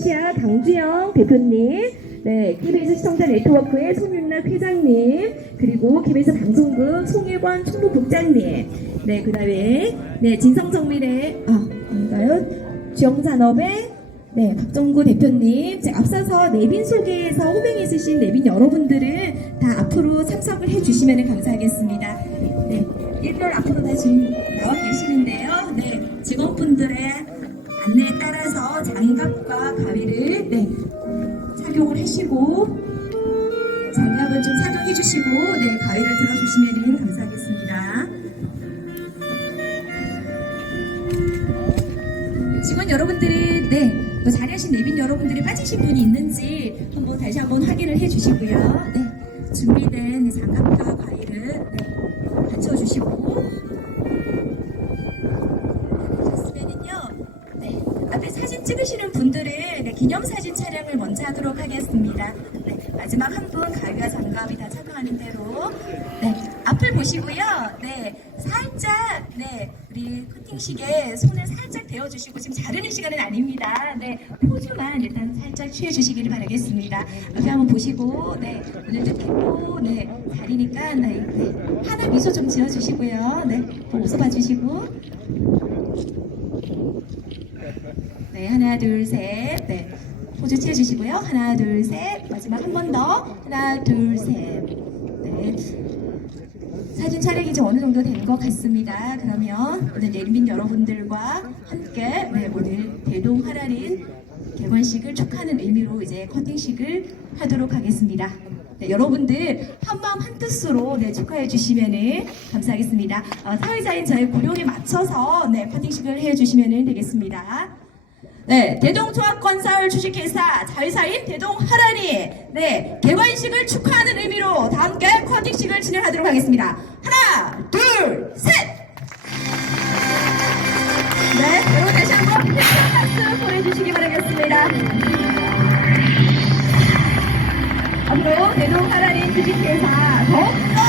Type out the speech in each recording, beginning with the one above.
시아 강주영 대표님, 네, KBS 시청자 네트워크의 손윤락 회장님, 그리고 KBS 방송국 송혜권 총무국장님, 네, 그 다음에, 네, 진성정밀의, 아, 뭔가요? 주영산업의, 네, 박정구 대표님, 제가 앞서서 내빈 소개에서 호명해 주신 내빈 여러분들은 다 앞으로 참석을 해 주시면 감사하겠습니다. 네, 일별 앞으로 다 지금 나와 계시는데요. 네, 직원분들의 안내 장갑과 가위를 네, 착용을 하시고 장갑은 좀 착용해 주시고 네, 가위를 들어주시면 감사하겠습니다. 직원 여러분들이 네, 또 자리하신 내빈 여러분들이 빠지신 분이 있는지 한번 다시 한번 확인을 해 주시고요. 네, 준비된 장갑과 가위를 네, 받쳐주시고 앞에 사진 찍으시는 분들은 네, 기념사진 촬영을 먼저 하도록 하겠습니다. 네, 마지막 한 분 가위와 장갑이 다 착용하는 대로 네, 앞을 보시고요. 네, 살짝 네, 우리 커팅식에 손을 살짝 대어주시고 지금 자르는 시간은 아닙니다. 네, 포즈만 일단 살짝 취해주시기를 바라겠습니다. 앞에 한번 보시고 네, 오늘도 피고 네, 자리니까 네, 네, 하나 미소 좀 지어주시고요. 네, 웃어봐 주시고 네, 하나, 둘, 셋. 네. 포즈 취해주시고요. 하나, 둘, 셋. 마지막 한 번 더. 하나, 둘, 셋. 네. 사진 촬영이 좀 어느 정도 된 것 같습니다. 그러면 오늘 내리민 여러분들과 함께 네, 오늘 대동 하라린 개관식을 축하하는 의미로 이제 커팅식을 하도록 하겠습니다. 네, 여러분들 한마음 한뜻으로 네, 축하해 주시면 감사하겠습니다. 어, 사회자인 저희 고령에 맞춰서 네, 커팅식을 해 주시면 되겠습니다. 네, 대동조합건설 주식회사 자회사인 대동하라니 네, 개관식을 축하하는 의미로 다 함께 커팅식을 진행하도록 하겠습니다. 하나, 둘, 셋! 네, 여러분 다시 한번 큰 박수 보내주시기 바라 겠습니다. 앞으로 대동하라니 주식회사 더욱더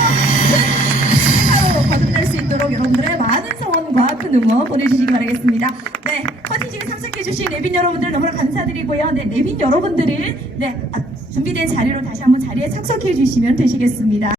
큰 거듭날 수 있도록 여러분들의 많은 성원과 큰 응원 보내주시기 바라겠습니다. 네, 커팅식에 참석해주신 내빈 여러분들 너무나 감사드리고요. 네, 내빈 여러분들은 네, 아, 준비된 자리로 다시 한번 자리에 착석해 주시면 되시겠습니다.